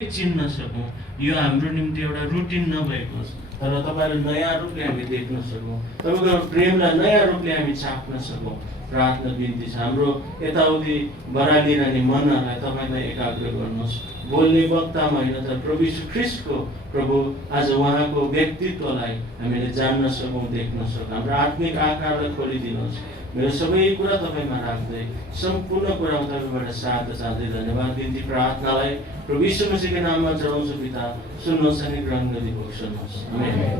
चिन्न सकौँ। यो हाम्रो निम्ति एउटा रुटिन नभएको होस्, तर तपाईँलाई नयाँ रूपले हामी देख्न सकौँ, तपाईँको प्रेमलाई नयाँ रूपले हामी चाख्न सकौँ। प्रार्थना बिन्ती छ, हाम्रो यताउति बरालिरहने मनहरूलाई तपाईँलाई एकाग्र गर्नुहोस्। बोल्ने वक्तामा होइन, तर प्रभु यीशु ख्रीष्टको प्रभु आज उहाँको व्यक्तित्वलाई हामीले जान्न सकौँ, देख्न सकौँ। हाम्रो आत्मिक आँखालाई खोलिदिनुहोस्। मेरो सबै कुरा तपाईँमा राख्दै सम्पूर्ण कुरामा तपाईँबाट सहायता चाहँदै धन्यवाद दिन्छु। प्रार्थनालाई प्रभु यीशु मसीहको नाममा चढाउँछु पिता, सुन्नुहोस् अनि ग्रहण गरी बक्सनुहोस्। आमेन।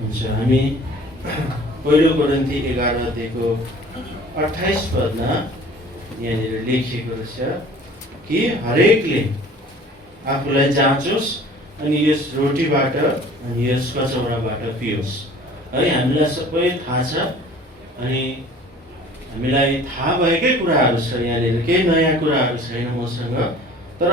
हुन्छ, हामी पहिलो कोरिन्थी 11 अध्यायको 28 पदमा यहाँनिर लेखिएको रहेछ कि हरेकले आफूलाई जाँचोस् अनि यस रोटीबाट अनि यस कचौराबाट पियोस्। है, हामीलाई सबै थाहा छ अनि हामीलाई थाहा भएकै कुराहरू छ। यहाँनिर केही नयाँ कुराहरू छैन मसँग, तर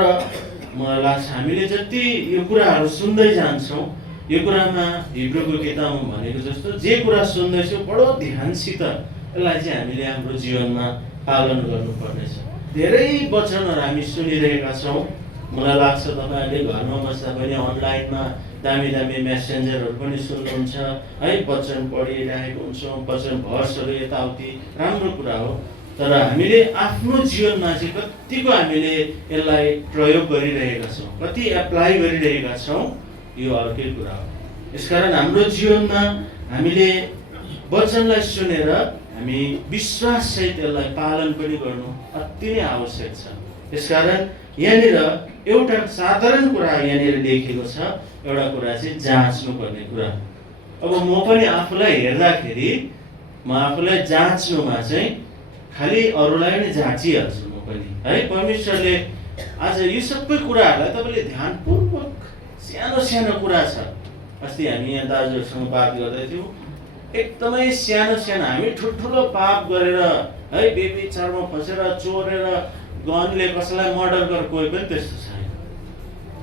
मलाई लाग्छ हामीले जति यो कुराहरू सुन्दै जान्छौँ, यो कुरामा हिब्रूको किताबमा भनेको जस्तो जे कुरा सुन्दैछौँ बडो ध्यानसित यसलाई चाहिँ हामीले हाम्रो जीवनमा पालन गर्नुपर्नेछ। धेरै वचनहरू हामी सुनिरहेका छौँ। मलाई लाग्छ तपाईँहरूले घरमा बस्दा पनि अनलाइनमा दामी दामी मेसेन्जरहरू पनि सुन्नुहुन्छ है, वचन पढिरहेको हुन्छौँ, वचन भर्सहरू यताउति, राम्रो कुरा हो। तर हामीले आफ्नो जीवनमा चाहिँ कतिको हामीले यसलाई प्रयोग गरिरहेका छौँ, कति एप्लाई गरिरहेका छौँ, यो अर्कै कुरा हो। यसकारण हाम्रो जीवनमा हामीले वचनलाई सुनेर हामी विश्वाससहित यसलाई पालन पनि गर्नु अति नै आवश्यक छ। यसकारण यहाँनिर एउटा साधारण कुरा यहाँनिर लेखेको छ, एउटा कुरा चाहिँ जाँच्नुपर्ने कुरा। अब म पनि आफूलाई हेर्दाखेरि म आफूलाई जाँच्नुमा चाहिँ खालि अरूलाई नै जाँचिहाल्छु म पनि है। परमेश्वरले आज यी सबै कुराहरूलाई तपाईँले ध्यानपूर्वक, सानो सानो कुरा छ। अस्ति हामी यहाँ दाजुहरूसँग बात गर्दै थियौँ, एकदमै सानो सानो हामी ठुल्ठुलो पाप गरेर है, बेबिचारमा फसेर, चोरेर, गनले कसैलाई मर्डर गरेर कोही पनि त्यस्तो छैन।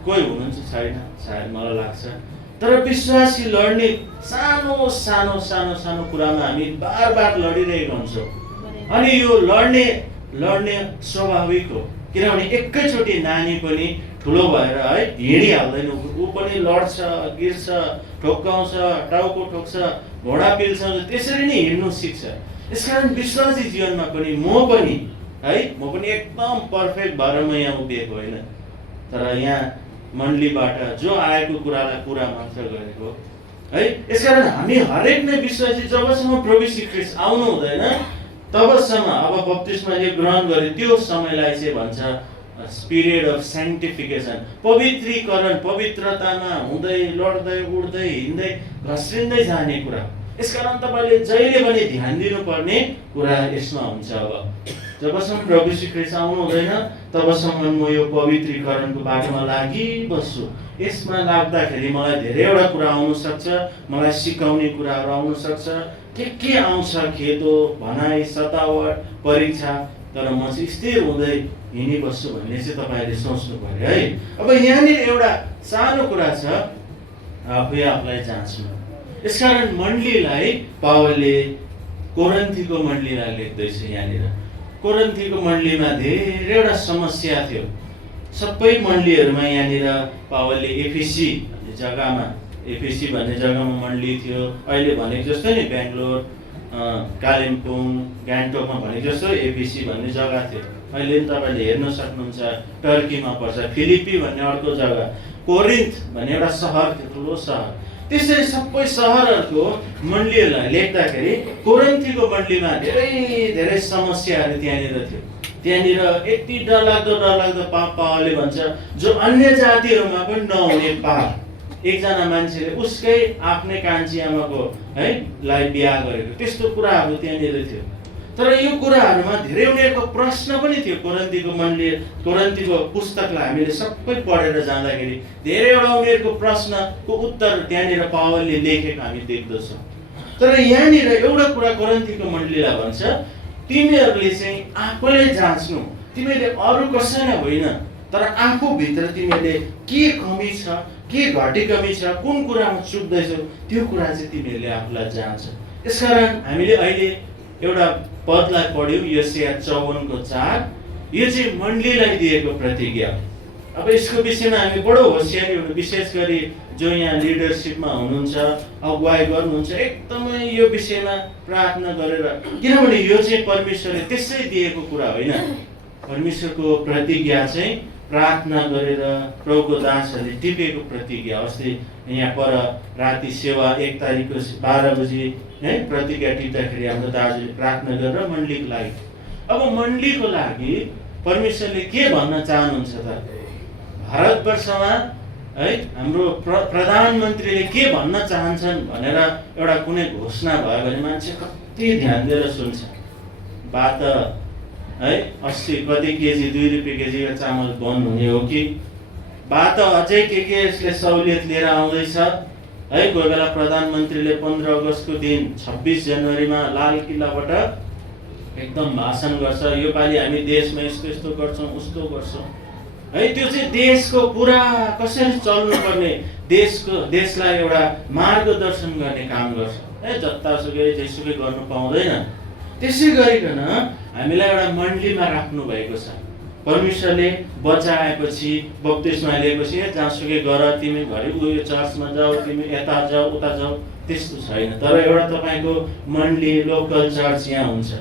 कोही हुनुहुन्छ छैन सायद, मलाई लाग्छ। तर विश्वासी लड्ने सानो सानो सानो सानो कुरामा हामी बार बार लडिरहेका हुन्छौँ। अनि यो लड्ने स्वाभाविक हो, किनभने एकैचोटि नानी पनि ठुलो भएर है हिँडिहाल्दैन, ऊ पनि लड्छ, गिर्छ, ठोक्काउँछ, टाउको ठोक्छ, घोडा पिल्छ, त्यसरी नै हिँड्नु सिक्छ। यसकारण विश्वासी जीवनमा पनि म पनि एकदम पर्फेक्ट भएर म यहाँ उभिएको होइन, तर यहाँ मण्डलीबाट जो आएको कुरालाई पुरा मात्र गरेको है। यसकारण हामी हरेक नै विश्वासी जबसम्म प्रभु यीशु ख्रीष्ट आउनु हुँदैन तबसम्म, अब बप्तिस्माले ग्रहण गरे त्यो समयलाई चाहिँ भन्छ पिरियड अफ सेन्टिफिकेसन, पवित्रीकरण, पवित्रतामा हुँदै लड्दै उड्दै हिँड्दै घस्रिँदै जाने कुरा। यसकारण तपाईँले जहिले पनि ध्यान दिनुपर्ने कुरा यसमा हुन्छ। अब जबसम्म प्रभु यीशु ख्रीष्ट आउनु हुँदैन तबसम्म म यो पवित्रीकरणको बाटोमा लागिबस्छु। यसमा लाग्दाखेरि मलाई धेरैवटा कुरा आउन सक्छ, मलाई सिकाउने कुराहरू आउन सक्छ, के आउँछ, खेदो, भनाइ, सतावट, परीक्षा, तर म चाहिँ स्थिर हुँदै हिँडिबस्छु भन्ने चाहिँ तपाईँहरूले सोच्नु पर्यो है। अब यहाँनिर एउटा सानो कुरा छ, आफूलाई जाँच्नु। यसकारण मण्डलीलाई पावलले कोरिन्थीको मण्डलीलाई लेख्दैछ। यहाँनिर कोरिन्थीको मण्डलीमा धेरैवटा समस्या थियो। सबै मण्डलीहरूमा यहाँनिर पावलले एफिसी भन्ने जग्गामा मण्डली थियो। अहिले भनेको जस्तो नि बेङ्गलोर, कालिम्पोङ, गान्तोकमा भनेको जस्तो एफिसी भन्ने जग्गा थियो। अहिले पनि तपाईँले हेर्न सक्नुहुन्छ, टर्कीमा पर्छ, फिलिपी भन्ने अर्को जग्गा, कोरिन्थ भन्ने एउटा सहर थियो, ठुलो सहर। त्यसरी सबै सहरहरूको मण्डलीहरूलाई लेख्दाखेरि कोरिन्थीको मण्डलीमा धेरै समस्याहरू त्यहाँनिर थियो। त्यहाँनिर यति डरलाग्दो पाप पावलले भन्छ जो अन्य जातिहरूमा पनि नहुने पाप। एकजना मान्छेले उसकै आफ्नै कान्छी आमाको है लाई बिहा गरेको, त्यस्तो कुराहरू त्यहाँनिर थियो। तर यो कुराहरूमा धेरै उनीहरूको प्रश्न पनि थियो। कोरिन्थीको पुस्तकलाई हामीले सबै पढेर जाँदाखेरि धेरैवटा उनीहरूको प्रश्नको उत्तर त्यहाँनिर पावलले लेखेको हामी देख्दछौँ। तर यहाँनिर एउटा कुरा कोरिन्थीको मण्डलीलाई भन्छ, तिमीहरूले चाहिँ आफूले जाँच्नु, तिमीले अरू कसैलाई होइन, तर आफूभित्र तिमीले के कमी छ, के घटी कमी छ, कुन कुरामा चुक्दैछौ, त्यो कुरा चाहिँ तिमीहरूले आफूलाई जाँच। यसकारण हामीले अहिले एउटा पदलाई पढ्यौँ, यशाया 54:4। यो चाहिँ मण्डलीलाई दिएको प्रतिज्ञा। अब यसको विषयमा हामी बडो होसियारी हुनु, विशेष गरी जो यहाँ लिडरसिपमा हुनुहुन्छ, अगुवाई गर्नुहुन्छ, एकदमै यो विषयमा प्रार्थना गरेर, किनभने यो चाहिँ परमेश्वरले त्यसै दिएको कुरा होइन। परमेश्वरको प्रतिज्ञा चाहिँ प्रार्थना गरेर प्रभुको दासहरूले टिपेको प्रतिज्ञा। अस्ति यहाँ पर राति सेवा 1 तारिकको 12 बजी है प्रतिज्ञा टिप्दाखेरि हाम्रो दाजुले प्रार्थना गरेर मण्डलीको लागि। अब मण्डलीको लागि परमेश्वरले के भन्न चाहनुहुन्छ त? भारतवर्षमा है हाम्रो प्रधानमन्त्रीले के भन्न चाहन्छन् भनेर एउटा कुनै घोषणा भयो भने मान्छे कति ध्यान दिएर सुन्छ। बात है 80 कति केजी 2 रुपियाँ केजीको चामल बन्द हुने हो कि बात अझै के यसले सहुलियत लिएर आउँदैछ है। कोही बेला प्रधानमन्त्रीले 15 अगस्तको दिन 26 जनवरीमा लाल किल्लाबाट एकदम भाषण गर्छ, यो पालि हामी देशमा यस्तो यस्तो गर्छौँ उस्तो गर्छौँ है। त्यो चाहिँ देशको पुरा कसरी चल्नुपर्ने, देशलाई एउटा मार्गदर्शन गर्ने काम गर्छ है। जतासुकै जेसुकै गर्नु पाउँदैन। त्यसै गरिकन हामीलाई एउटा मण्डलीमा राख्नु भएको छ। परमेश्वरले बचाएपछि, बप्तिस्मा लिएपछि जहाँसुकै गर, तिमी घरि उयो चर्चमा जाऊ, तिमी यता जाऊ उता जाऊ, त्यस्तो छैन। तर एउटा तपाईँको मण्डली लोकल चर्च यहाँ हुन्छ।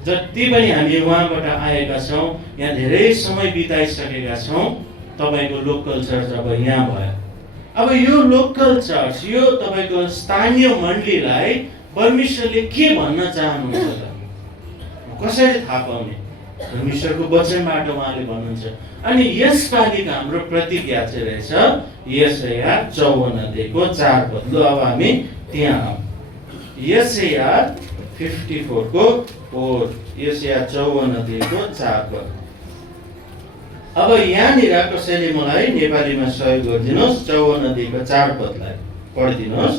जति पनि हामी उहाँबाट आएका छौँ, यहाँ धेरै समय बिताइसकेका छौँ, तपाईँको लोकल चर्च अब यहाँ भयो। अब यो लोकल चर्च, यो तपाईँको स्थानीय मण्डलीलाई परमेश्वरले के भन्न चाहनुहुन्छ त? कसरी थाहा पाउने? परमेश्वरको वचनबाट उहाँले भन्नुहुन्छ। अनि यसपालिको हाम्रो प्रतिज्ञा चाहिँ रहेछ यशाया 54 अध्यायको 4 पद। ल अब हामी त्यहाँ आउँ। यशाया 54 को 4, यशाया 54 अध्यायको 4 पद। अब यहाँनिर कसैले मलाई नेपालीमा सहयोग गरिदिनुहोस्। 54 अध्यायको 4 पदलाई पढिदिनुहोस्।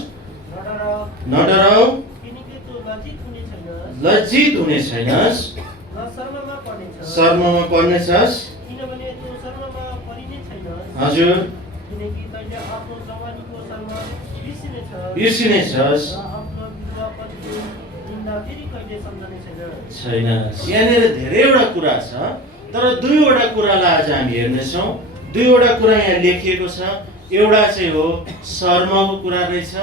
नडराऊ, लज्जित हुने छैनस्, शर्ममा पर्नेछस्। हजुर, बिर्सिनेछस् छैनस्। यहाँनिर धेरैवटा कुरा छ, तर 2वटा कुरालाई आज हामी हेर्नेछौँ। 2वटा कुरा यहाँ लेखिएको छ। एउटा चाहिँ हो शर्मको कुरा रहेछ,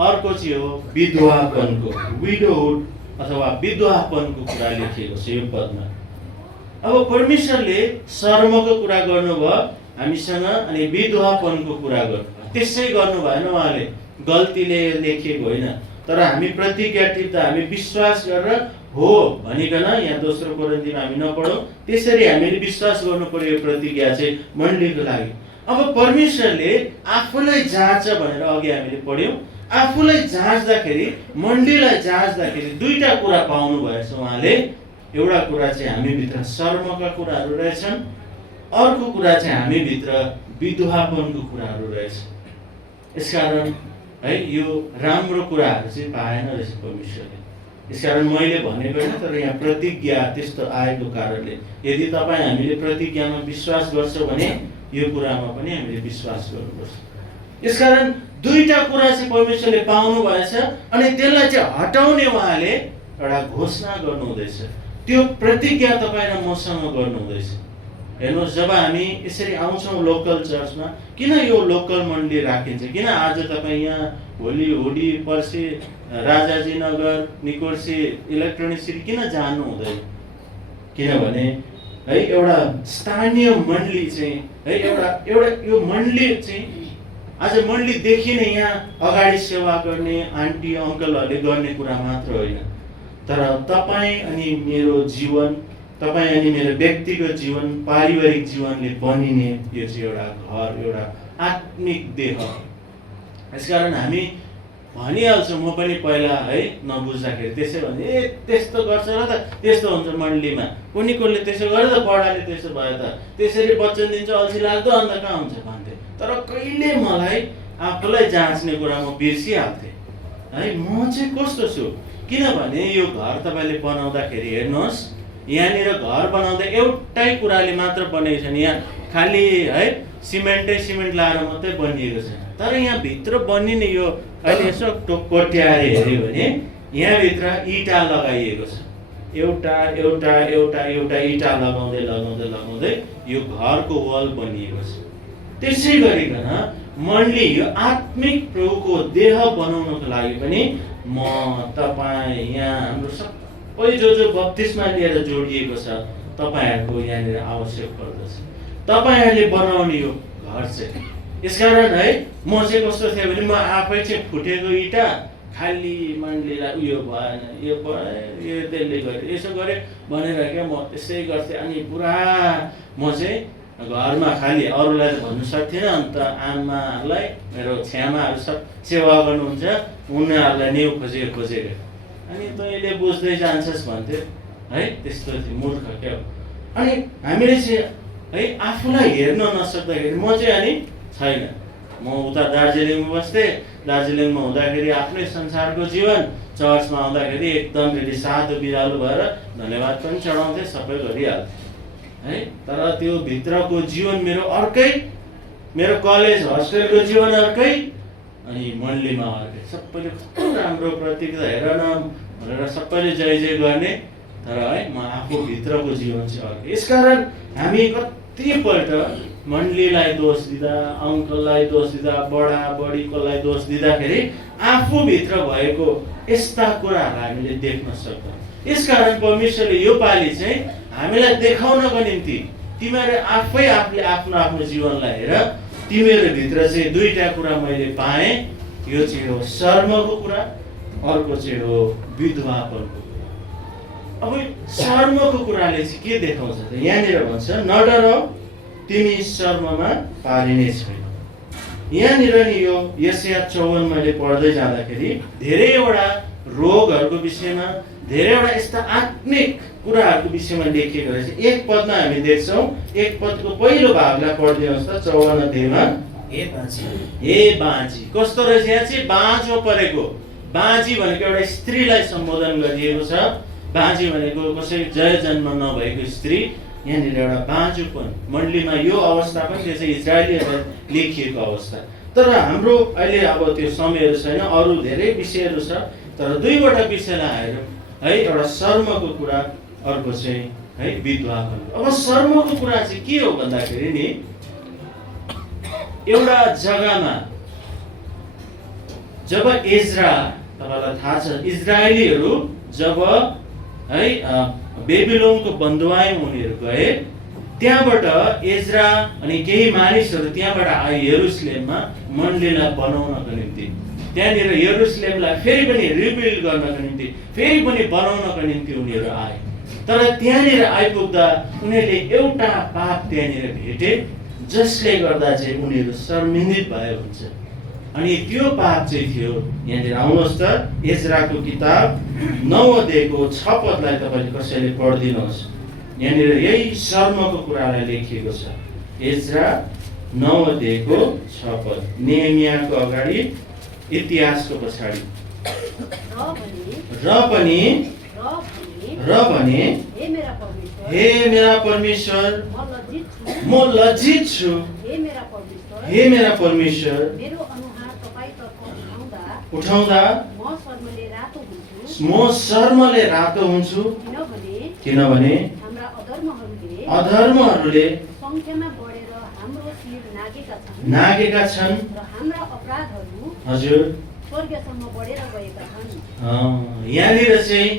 अर्को चाहिँ हो विधवापनको, विडोहुड अथवा विधवापनको कुरा लेखिएको छ यो पदमा। अब परमेश्वरले शर्मको कुरा गर्नुभयो हामीसँग, अनि विधवापनको कुरा गर्नुभयो। त्यसै गर्नु भएन, उहाँले गल्तीले लेखिएको होइन। तर हामी प्रतिज्ञा टिप्दा हामी विश्वास गरेर हो भनिकन, यहाँ 2 कोरिन्थीमा हामी नपढौँ, त्यसरी हामीले विश्वास गर्नु पर्यो। यो प्रतिज्ञा चाहिँ मण्डलीको लागि। अब परमेश्वरले आफूलाई जाँच भनेर अघि हामीले पढ्यौँ। आफूलाई जाँच्दाखेरि, मण्डलीलाई जाँच्दाखेरि 2टा कुरा पाउनु भएछ उहाँले। एउटा कुरा चाहिँ हामीभित्र शर्मका कुराहरू रहेछन्, अर्को कुरा चाहिँ हामीभित्र विधवापनको कुराहरू रहेछ। यसकारण है यो राम्रो कुराहरू चाहिँ पाएन रहेछ परमेश्वरले। यसकारण मैले भनेको होइन, तर यहाँ प्रतिज्ञा त्यस्तो आएको कारणले यदि तपाईँ हामीले प्रतिज्ञामा विश्वास गर्छौँ भने यो कुरामा पनि हामीले विश्वास गर्नुपर्छ। यसकारण 2टा कुरा चाहिँ परमेश्वरले पाउनु भएछ, अनि त्यसलाई चाहिँ हटाउने उहाँले एउटा घोषणा गर्नुहुँदैछ। त्यो प्रतिज्ञा तपाईँ र मसँग गर्नुहुँदैछ। हेर्नुहोस्, जब हामी यसरी आउँछौँ लोकल चर्चमा, किन यो लोकल मण्डली राखिन्छ? किन आज तपाईँ यहाँ भोलि हुडी, पर्सि राजाजी नगर, निकोर्सी, इलेक्ट्रोनिक सिटी किन जानु हुँदैन? किनभने है एउटा स्थानीय मण्डली चाहिँ है एउटा यो मण्डली चाहिँ आज मण्डलीदेखि नै यहाँ अगाडि सेवा गर्ने आन्टी अङ्कलहरूले गर्ने कुरा मात्र होइन, तर तपाईँ अनि मेरो जीवन, तपाईँ अनि मेरो व्यक्तिगत जीवन, पारिवारिक जीवनले बनिने यो चाहिँ एउटा घर, एउटा आत्मिक देह। यसकारण हामी भनिहाल्छौँ, म पनि पहिला है नबुझ्दाखेरि त्यसै भने ए त्यस्तो गर्छ र त त्यस्तो हुन्छ मण्डलीमा, कुनै कोले त्यसो गरे त बडाले त्यसो भयो त, त्यसरी वचन दिन्छ अल्छी लाग्दो, अन्त कहाँ हुन्छ भन्थे। तर कहिले मलाई आफूलाई जाँच्ने कुरा म बिर्सिहाल्थेँ है, म चाहिँ कस्तो छु। किनभने यो घर तपाईँले बनाउँदाखेरि हेर्नुहोस्, यहाँनिर घर बनाउँदा एउटै कुराले मात्र बनेको छैन। यहाँ खालि है सिमेन्ट लाएर मात्रै बनिएको छैन, तर यहाँ भित्र बनिने यो अहिले यसो कोट्याएर हेऱ्यो भने यहाँभित्र इँटा लगाइएको छ एउटा एउटा एउटा एउटा इँटा लगाउँदै लगाउँदै लगाउँदै यो घरको वल बनिएको छ। त्यसै गरिकन मनले यो आत्मिक प्रभुको देह बनाउनको लागि पनि म तपाईँ यहाँ हाम्रो सबै जो बत्तिसमा लिएर जोडिएको छ तपाईँहरूको यहाँनिर आवश्यक पर्दछ। तपाईँहरूले बनाउने यो घर चाहिँ यसकारण है म चाहिँ कस्तो थियो भने म आफै चाहिँ फुटेको इँटा खाली मनलेलाई उयो भएन यो त्यसले गर्यो यसो गर्यो भनेर क्या म त्यसै गर्थेँ। अनि पुरा म चाहिँ घरमा खालि अरूलाई त भन्नु सक्थिनँ। अन्त आमाहरूलाई मेरो छ्यामाहरू सब सेवा गर्नुहुन्छ उनीहरूलाई न्यु खोजेको अनि तैँले बुझ्दै जान्छस् भन्थ्यो है। त्यस्तो थियो मूर्ख क्या। अनि हामीले चाहिँ है आफूलाई हेर्न नसक्दाखेरि म चाहिँ अनि छैन। म उता दार्जिलिङमा बस्थेँ। दार्जिलिङमा हुँदाखेरि आफ्नै संसारको जीवन, चर्चमा आउँदाखेरि एकदम फेरि साधु बिरालो भएर धन्यवाद पनि चढाउँथेँ, सबै गरिहाल्थेँ है। तर त्यो भित्रको जीवन मेरो अर्कै, मेरो कलेज हस्टेलको जीवन अर्कै, अनि मन्डलीमा अर्कै। सबैले कस्तो राम्रो प्रतिक्रिया हेर न भनेर सबैले जय जय गर्ने, तर है म आफू भित्रको जीवन चाहिँ अर्कै। यसकारण हामी कतिपल्ट मन्डलीलाई दोष दिँदा, अङ्कललाई दोष दिँदा, बडा बडीकोलाई दोष दिँदाखेरि आफूभित्र भएको यस्ता कुराहरू हामीले देख्न सक्छौँ। यसकारण परमेश्वरले यो पालि चाहिँ हामीलाई देखाउनको निम्ति तिमीहरू आफै आफूले आफ्नो आफ्नो जीवनलाई हेर, तिमीहरू भित्र चाहिँ दुईटा कुरा मैले पाएँ। यो चाहिँ हो शर्मको कुरा, अर्को चाहिँ हो विधवापनको कुरा। अब शर्मको कुराले चाहिँ के देखाउँछ त? यहाँनिर भन्छ नडर तिमी शर्ममा पारिने छैन। यहाँनिर नि यो यशाया 54 मैले पढ्दै जाँदाखेरि धेरैवटा रोगहरूको विषयमा, धेरैवटा यस्ता आत्मिक कुराहरूको विषयमा लेखिएको रहेछ। एक पदमा हामी देख्छौँ, एक पदको पहिलो भागलाई पढिदिनुहोस् त। 54 अध्यायमा हे बाँझी, कस्तो रहेछ यहाँ चाहिँ बाँझो परेको। बाँझी भनेको एउटा स्त्रीलाई सम्बोधन गरिएको छ। बाँझी भनेको कसै जय जन्म नभएको स्त्री। यहाँनिर एउटा बाँझोपन मण्डलीमा यो अवस्था पनि त्यो चाहिँ इजरायलीहरूलाई लेखिएको अवस्था। तर हाम्रो अहिले अब त्यो समयहरू छैन, अरू धेरै विषयहरू छ। तर दुईवटा विषयलाई आएर है, एउटा शर्मको कुरा, अर्को चाहिँ है विधवापन। अब शर्मको कुरा चाहिँ के हो भन्दाखेरि नि, एउटा जग्गामा जब एज्रा, तपाईँलाई थाहा छ इजरायलीहरू जब है बेबिलोनको बन्दुवाईमा उनीहरू गए, त्यहाँबाट एज्रा अनि केही मानिसहरू त्यहाँबाट आए यरुसलेममा मण्डलीलाई बनाउनको निम्ति। त्यहाँनिर यरुसलेमलाई फेरि पनि रिबिल्ड गर्नको निम्ति, फेरि पनि बनाउनको निम्ति उनीहरू आए। तर त्यहाँनिर आइपुग्दा उनीहरूले एउटा पाप त्यहाँनिर भेटे, जसले गर्दा चाहिँ उनीहरू शर्मिन्दित भए हुन्छ। अनि त्यो पाप चाहिँ थियो, यहाँनिर आउनुहोस् त, एज्राको किताब 9 अध्यायको 6 पदलाई तपाईँले कसैले पढिदिनुहोस्। यहाँनिर यही शर्मको कुरालाई लेखिएको छ। एज्रा 9 अध्यायको 6 पद, नेहेमियाको अगाडि, इतिहासको पछाडि। र भने हे मेरा परमेश्वर, म लज्जित छु। हे मेरा परमेश्वर, उठाउँदा म शर्मले रातो हुन्छु, किनभने अधर्महरूले नागेका छन्। हजुर, यहाँनिर चाहिँ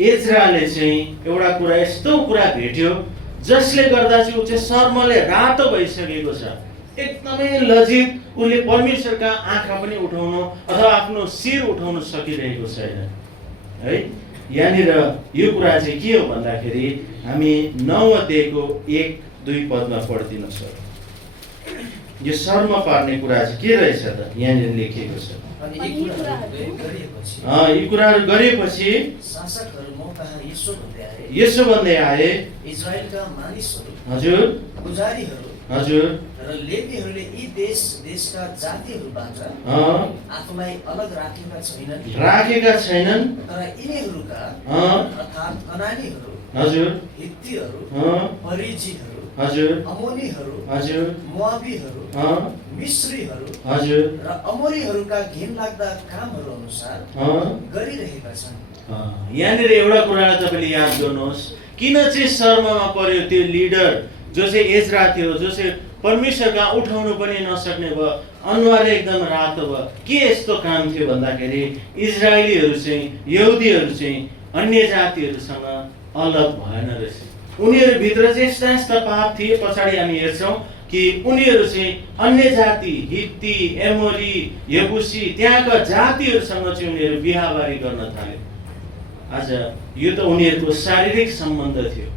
एज्राले चाहिँ एउटा कुरा, यस्तो कुरा भेट्यो जसले गर्दा चाहिँ ऊ चाहिँ शर्मले रातो भइसकेको छ, एकदमै लज्जित। उसले परमेश्वरका आँखा पनि उठाउन अथवा आफ्नो शिर उठाउन सकिरहेको छैन है। यहाँनिर यो कुरा चाहिँ के हो भन्दाखेरि हामी 9 अध्यायको 1-2 पदमा पढिदिनु छ। यो शर्म पार्ने कुरा चाहिँ के रहेछ त? यहाँनिर लेखिएको छ। यी कुराहरू गरेपछि यसो भन्दै आए, इजरायलका मानिसहरू, हजुर पुजारीहरू, हजुर, र लेवीहरूले यी देशका जातिहरूबाट आफूलाई अलग राखेका छैनन्। तर यिनीहरूका अर्थात् कनानीहरू, हजुर, हित्तीहरू, परिजीहरू, हजुर, अमोनीहरू, हजुर, मोआबीहरू, मिस्रीहरू, हजुर र अमोरीहरूका घिनलाग्दा कामहरू अनुसार गरिरहेका छन्। यहाँनिर एउटा कुरालाई तपाईँले याद गर्नुहोस्, किन चाहिँ शर्ममा पर्यो त्यो लिडर जो चाहिँ एज्रा थियो, जो चाहिँ परमेश्वरका उठाउनु पनि नसक्ने भयो, अनुहार एकदम रातो भयो। के यस्तो काम थियो भन्दाखेरि इजरायलीहरू चाहिँ, यहुदीहरू चाहिँ अन्य जातिहरूसँग अलग भएन रहेछ। उनीहरूभित्र चाहिँ यस्ता यस्ता पाप थिए। पछाडि हामी हेर्छौँ कि उनीहरू चाहिँ अन्य जाति, हित्ती, एमोरी, यबुसी, त्यहाँका जातिहरूसँग चाहिँ उनीहरू बिहाबारी गर्न थाले। आज यो त उनीहरूको शारीरिक सम्बन्ध थियो,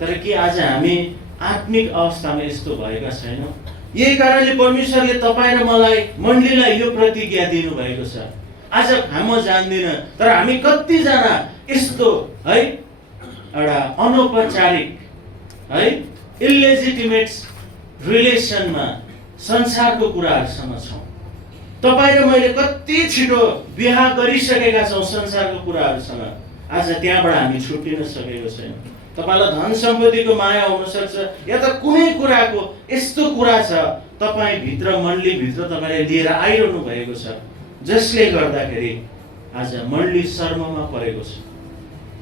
तर के आज हामी आत्मिक अवस्थामा यस्तो भएका छैनौँ? यही कारणले परमेश्वरले तपाईँ र मलाई, मण्डलीलाई यो प्रतिज्ञा दिनुभएको छ। आज म जान्दिनँ, तर हामी कतिजना यस्तो है एउटा अनौपचारिक है इलेजिटिमेट रिलेसनमा संसारको कुराहरूसँग छौँ। तपाईँ र मैले कति छिटो बिहा गरिसकेका छौँ संसारको कुराहरूसँग। आज त्यहाँबाट हामी छुट्टिन सकेको छैनौँ। तपाईँलाई धन सम्पत्तिको माया हुनसक्छ, या त कुनै कुराको यस्तो कुरा छ तपाईँभित्र, मण्डलीभित्र तपाईँले लिएर आइरहनु भएको छ, जसले गर्दाखेरि आज मण्डली शर्ममा परेको छ।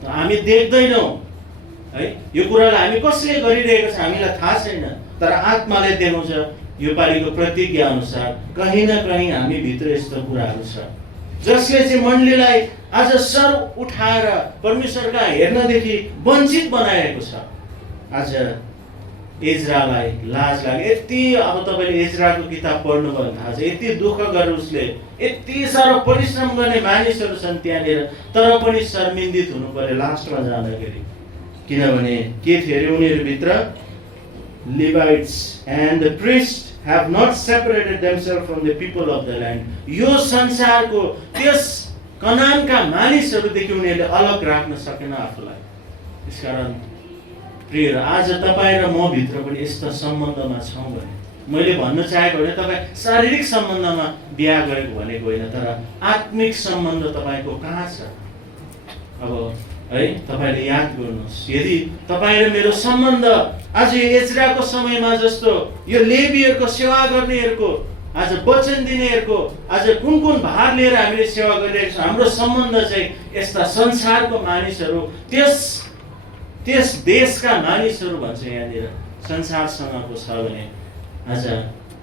हामी देख्दैनौँ है, यो कुरालाई हामी कसले गरिरहेको छ हामीलाई थाहा छैन, तर आत्माले देखाउँछ। यो पालिको प्रतिज्ञा अनुसार कहीँ न कहीँ हामी भित्र यस्तो कुराहरू छ जसले चाहिँ मण्डलीलाई आज सर उठाएर परमेश्वरका हेर्नदेखि वञ्चित बनाएको छ। आज एज्रालाई लाज लाग्यो। यति अब तपाईँले एज्राको किताब पढ्नुभयो भने थाहा छ, यति दुःख गरेर उसले, यति साह्रो परिश्रम गर्ने मानिसहरू छन् त्यहाँनिर, तर पनि शर्मिन्दित हुनु पर्यो लास्टमा जाँदाखेरि। किनभने के थियो अरे उनीहरूभित्र, Levites and the priests have not separated themselves from the people of the land. यो संसारको त्यस कनानका मानिसहरूदेखि उनीहरूले अलग राख्न सकेन आफूलाई। त्यसकारण प्रियहरू, आज तपाईँ र म भित्र पनि यस्ता सम्बन्धमा छौँ भने, मैले भन्न चाहेको होइन तपाईँ शारीरिक सम्बन्धमा बिहा गरेको भनेको होइन, तर आत्मिक सम्बन्ध तपाईँको कहाँ छ? अब है तपाईँले याद गर्नुहोस्, यदि तपाईँ र मेरो सम्बन्ध आज एज्राको समयमा जस्तो यो लेवीहरूको सेवा गर्नेहरूको, आज वचन दिनेहरूको, आज कुन कुन भार लिएर हामीले सेवा गरिरहेको छौँ, हाम्रो सम्बन्ध चाहिँ यस्ता संसारको मानिसहरू, त्यस देशका मानिसहरू भन्छ यहाँनिर संसारसँगको छ भने आज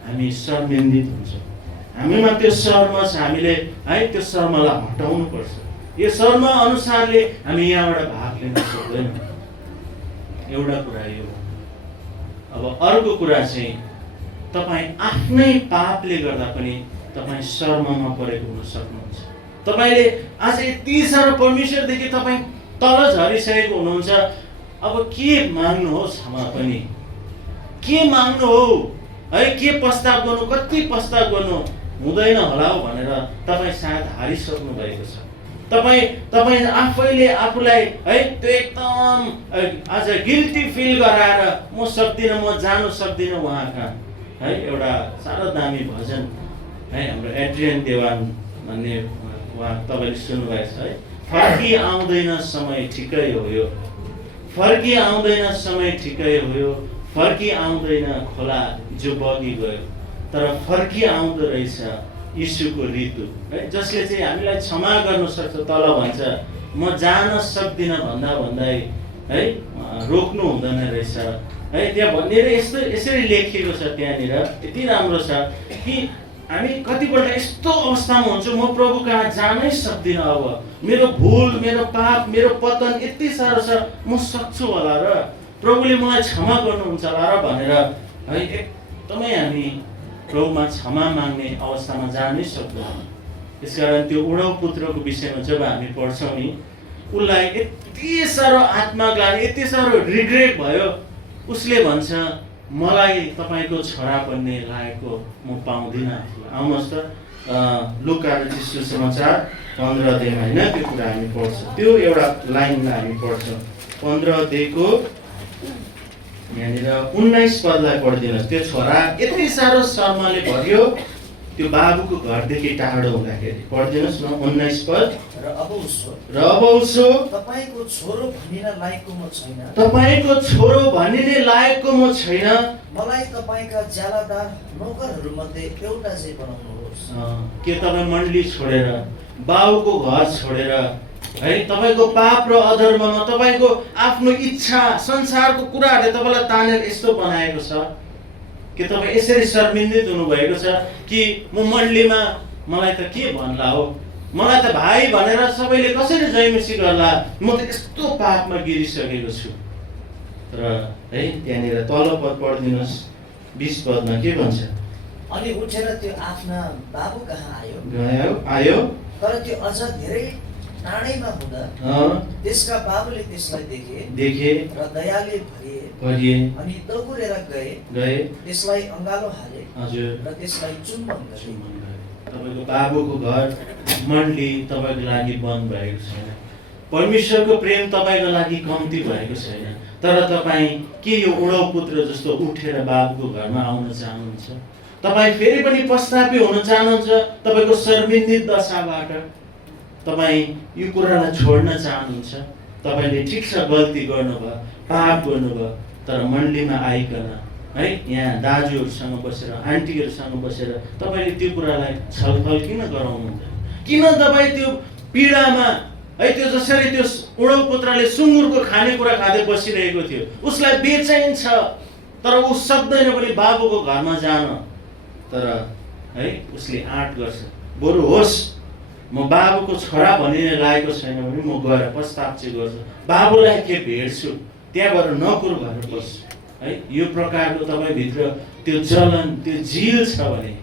हामी शर्मिन्दित हुन्छौँ। हामीमा त्यो शर्म छ, हामीले है त्यो शर्मलाई हटाउनु पर्छ। यो शर्म अनुसारले हामी यहाँबाट भाग लिन सक्दैनौँ। एउटा कुरा यो। अब अर्को कुरा चाहिँ, तपाईँ आफ्नै पापले गर्दा पनि तपाईँ शर्ममा परेको हुन सक्नुहुन्छ। तपाईँले आज यति साह्रो परमेश्वरदेखि तपाईँ तल झरिसकेको हुनुहुन्छ। अब के माग्नु हो क्षमा पनि, के माग्नु हो है, के प्रस्ताव गर्नु, कति प्रस्ताव गर्नु हुँदैन होला हो भनेर तपाईँ सायद हारिसक्नु भएको छ। तपाईँ आफैले आफूलाई है त्यो एकदम आज गिल्टी फिल गराएर म सक्दिनँ, म जानु सक्दिनँ उहाँ कहाँ है। एउटा साह्रो दामी भजन है, हाम्रो एड्रियन देवान भन्ने उहाँ तपाईँले सुन्नुभएको छ है। फर्की आउँदैन समय ठिकै हो यो, फर्की आउँदैन समय ठिकै हो यो, फर्की आउँदैन खोला जो बगी गयो, तर फर्की आउँदो रहेछ यीशुको ऋतु है, जसले चाहिँ हामीलाई क्षमा गर्न सक्छ। तल भन्छ म जान सक्दिनँ भन्दा भन्दै है रोक्नु हुँदैन रहेछ है। त्यहाँ भनेर यसरी लेखिएको छ त्यहाँनिर, यति राम्रो छ कि हामी कतिपल्ट यस्तो अवस्थामा हुन्छौँ, म प्रभु कहाँ जानै सक्दिनँ, अब मेरो भुल, मेरो पाप, मेरो पतन यति साह्रो छ, म सक्छु होला र, प्रभुले मलाई क्षमा गर्नुहुन्छ होला र भनेर है एकदमै हामी प्रभुमा क्षमा माग्ने अवस्थामा जानै सक्दैन। त्यसकारण त्यो उडौ पुत्रको विषयमा जब हामी पढ्छौँ नि, उसलाई यति साह्रो आत्मग्लानि, यति साह्रो रिग्रेट भयो। उसले भन्छ मलाई तपाईँको छोरा बन्ने लायकको म पाउँदिनँ। आउनुहोस् त लुका सुसमाचार 15 अध्यायमा होइन त्यो कुरा हामी पढ्छौँ। त्यो एउटा लाइनमा हामी पढ्छौँ 15 अध्यायको यहाँनिर 19 पदलाई पढिदिनुहोस्। त्यो छोरा यति साह्रो शर्माले भरियो त्यो बाबुको घरदेखि टाढो हुँदाखेरि। पढिदिनुहोस् न 19 पद। र अब उसो तपाईको छोरो भनिने लायकको म छैन, तपाईको छोरो भनिने लायकको म छैन, मलाई तपाईका ज्यालादार नोकरहरू मध्ये एउटा चाहिँ बनाउनुहोस्। के तपाईँ मण्डली छोडेर, बाबुको घर छोडेर है तपाईको पाप र अधर्ममा तपाईको आफ्नो इच्छा संसारको कुराहरूले तपाईलाई तानेर यस्तो बनाएको छ कि तपाईँ यसरी शर्मिन्दित हुनुभएको छ कि म मण्डलीमा मलाई त के भन्ला हो, मलाई त भाइ भनेर सबैले कसरी जयमसी गर्ला, म त यस्तो पापमा गिरिसकेको छु। र है त्यहाँनिर तल पद पढिदिनुहोस् 20 पदमा के भन्छ? अनि उठेर त्यो आफ्ना बाबु कहाँ आयो आयो तर त्यो अझ धेरै टाढैमा हुँदा त्यसका बाबुले त्यसलाई देखे र दयाले भरिए अनि दौडेर गए त्यसलाई अँगालो हाले हजुर र त्यसलाई चुम्बन गरे। तपाईको बाबुको घर मण्डली तपाईको लागि बन्द भएको छैन। परमेश्वरको प्रेम तपाईको लागि कम्ती भएको छैन। तर तपाईँ के यो उडौ पुत्र जस्तो उठेर बाबुको घरमा आउन चाहनुहुन्छ? तपाईँ फेरि पनि पश्चातापी हुन चाहनुहुन्छ तपाईको शर्मिन्दित दशाबाट? तपाईँ यो कुरालाई छोड्न चाहनुहुन्छ? तपाईँले ठिक छ गल्ती गर्नुभयो, पाप गर्नुभयो, तर मण्डलीमा आइकन है यहाँ दाजुहरूसँग बसेर आन्टीहरूसँग बसेर तपाईँले त्यो कुरालाई छलफल किन गराउनुहुन्छ? किन तपाईँ त्यो पीडामा है त्यो जसरी त्यो उडौ पुत्रले सुँगुरको खानेकुरा खाँदै बसिरहेको थियो, उसलाई बेचैन छ तर ऊ सक्दैन पनि बाबुको घरमा जान। तर है उसले आँट गर्छ, बरु होस् म बाबुको छोरा भनिने लागेको छैन भने म गएर पश्चाताप चाहिँ गर्छु, बाबुलाई के भेट्छु, त्यहाँबाट नकुर भएर बस्छु। है यो प्रकारको तपाईँभित्र त्यो जलन त्यो झिल छ भने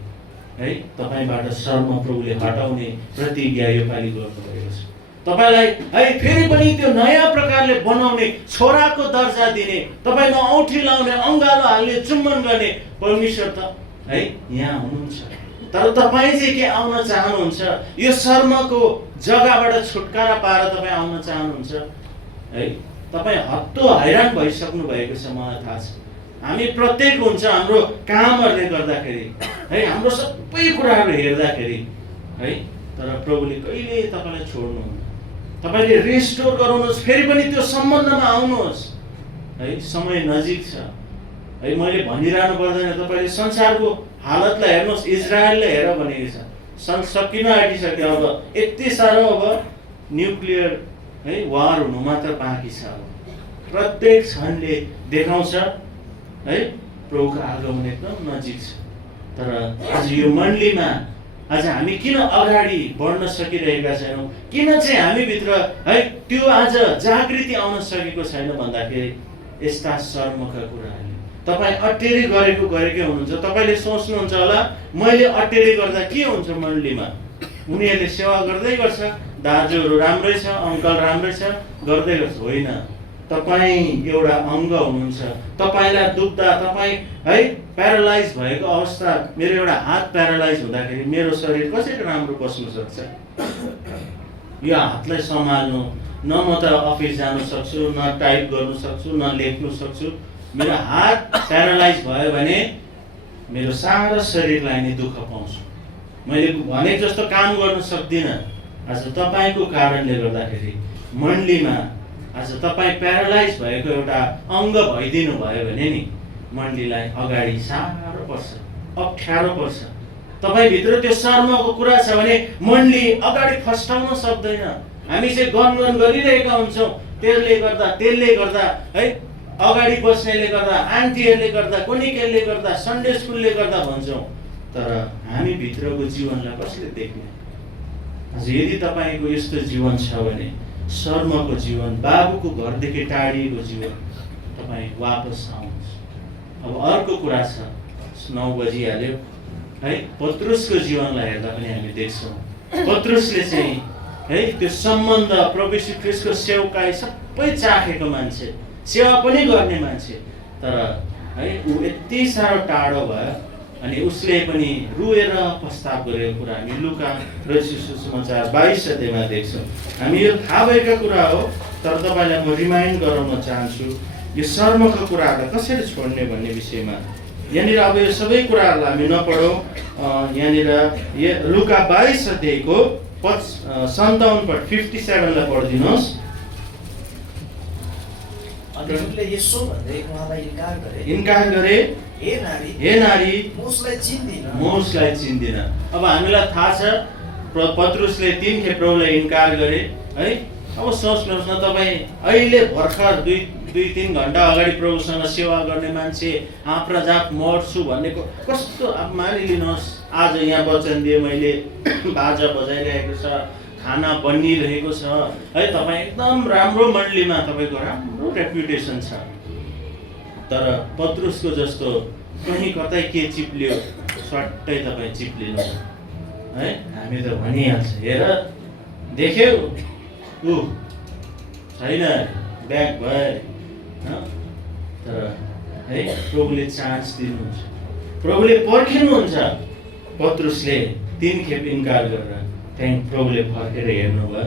है तपाईँबाट शर्म प्रभुले हटाउने प्रतिज्ञा योपालि गर्नुभएको छ। तपाईँलाई है फेरि पनि त्यो नयाँ प्रकारले बनाउने, छोराको दर्जा दिने, तपाईँमा औँठी लाउने, अँगालो हाल्ने, चुम्बन गर्ने परमेश्वर त है यहाँ हुनुहुन्छ। तर तपाईँ चाहिँ के आउन चाहनुहुन्छ? यो शर्मको जग्गाबाट छुटकारा पाएर तपाईँ आउन चाहनुहुन्छ? है तपाईँ हत्तो हैरान भइसक्नु भएको छ, मलाई थाहा छ। हामी प्रत्येक हुन्छ हाम्रो कामहरूले गर्दाखेरि है हाम्रो सबै कुराहरू हेर्दाखेरि है, तर प्रभुले कहिले तपाईँलाई छोड्नुहुन्न। तपाईँले रिस्टोर गराउनुहोस्, फेरि पनि त्यो सम्बन्धमा आउनुहोस्। है समय नजिक छ। है मैले भनिरहनु पर्दैन, तपाईँले संसारको हालतलाई हेर्नुहोस्, इजरायलले हेर भनेको छ, सकिन आँटिसक्यो। अब यति साह्रो अब न्युक्लियर है वार हुनु मात्र बाँकी छ। प्रत्येक क्षणले देखाउँछ है प्रभुको आगमन एकदम नजिक छ। तर आज यो मण्डलीमा आज हामी किन अगाडि बढ्न सकिरहेका छैनौँ? किन चाहिँ हामीभित्र है त्यो आज जागृति आउन सकेको छैन भन्दाखेरि यस्ता शर्मका कुराहरूले तपाईँ अटेरी गरेकै हुनुहुन्छ। तपाईँले सोच्नुहुन्छ होला मैले अटेरी गर्दा के हुन्छ मण्डलीमा? उनीहरूले सेवा गर्दै गर्छ, दाजुहरू राम्रै छ, अङ्कल राम्रै छ, गर्दै गर्छ। होइन, तपाईँ एउटा अङ्ग हुनुहुन्छ। तपाईँलाई दुख्दा, तपाईँ है प्यारालाइज भएको अवस्था, मेरो एउटा हात प्यारालाइज हुँदाखेरि मेरो शरीर कसरी राम्रो बस्न सक्छ? यो हातलाई सम्हाल्नु, न म त अफिस जानु सक्छु, न टाइप गर्नु सक्छु, न लेख्नु सक्छु। मेरो हात प्यारालाइज भयो भने मेरो सारा शरीरलाई नै दुःख पाउँछु। मैले भनेको जस्तो काम गर्न सक्दिनँ। आज तपाईँको कारणले गर्दाखेरि मण्डलीमा आज तपाईँ प्यारालाइज भएको एउटा अङ्ग भइदिनु भयो भने नि मण्डलीलाई अगाडि साह्रो पर्छ, अप्ठ्यारो पर्छ। तपाईँभित्र त्यो शर्मको कुरा छ भने मण्डली अगाडि फस्टाउन सक्दैन। हामी चाहिँ गनगन गरिरहेका हुन्छौँ, त्यसले गर्दा है अगाडि बस्नेले गर्दा, आन्टीहरूले गर्दा, कोनिकेलले गर्दा, सन्डे स्कुलले गर्दा भन्छौँ। तर हामी भित्रको जीवनलाई कसले देख्ने? आज यदि तपाईँको यस्तो जीवन छ भने शर्मको जीवन, बाबुको घरदेखि टाढिएको जीवन, तपाईँ वापस आउनुहोस्। अब अर्को कुरा छ, 9 बजिहाल्यो है। पत्रुसको जीवनलाई हेर्दा पनि हामी देख्छौँ पत्रुसले चाहिँ है त्यो सम्बन्ध, प्रभु यीशु ख्रीष्टको सेवकाई सबै चाखेको मान्छे, सेवा पनि गर्ने मान्छे। तर है ऊ यति साह्रो टाढो भयो अनि उसले पनि रुएर प्रस्ताव गरेको कुरा हामी लुका र सुसमाचार 22 अध्यायमा देख्छौँ। हामी यो थाहा भएका कुरा हो, तर तपाईँलाई म रिमाइन्ड गराउन चाहन्छु यो शर्मको कुराहरूलाई कसरी छोड्ने भन्ने विषयमा। यहाँनिर अब यो सबै कुराहरूलाई हामी नपढौँ। यहाँनिर लुका 22 अध्यायको 57 पद 57लाई पढिदिनुहोस्। अनि उनले यसो भन्दै उहाँलाई इन्कार गरे, हे नारी म उसलाई चिन्दिन। अब हामीलाई थाहा छ पत्रुसले 3 खेप प्रभुलाई इन्कार गरे है। अब सोच्नुहोस् न, तपाईँ अहिले भर्खर 2-3 घन्टा अगाडि प्रभुसँग सेवा गर्ने मान्छे, आँप्रा जाप मर्छु भनेको कस्तो। अब मानिलिनुहोस् आज यहाँ वचन दिएँ मैले, बाजा बजाइरहेको छ, खाना बनिरहेको छ है, तपाईँ एकदम राम्रो मण्डलीमा तपाईँको राम्रो रेपुटेसन छ, तर पत्रुसको जस्तो कहीँ कतै के चिप्लियो सट्टै तपाईँ चिप्लिनु है। हामी त भनिहाल्छ, हेर देख्यौ ऊ छैन, ब्याक भयो। तर है प्रभुले चान्स दिनुहुन्छ, प्रभुले पर्खिनुहुन्छ। पत्रुसले 3 खेप इन्कार गरेर त्यहाँदेखि प्रभुले फर्केर हेर्नुभयो,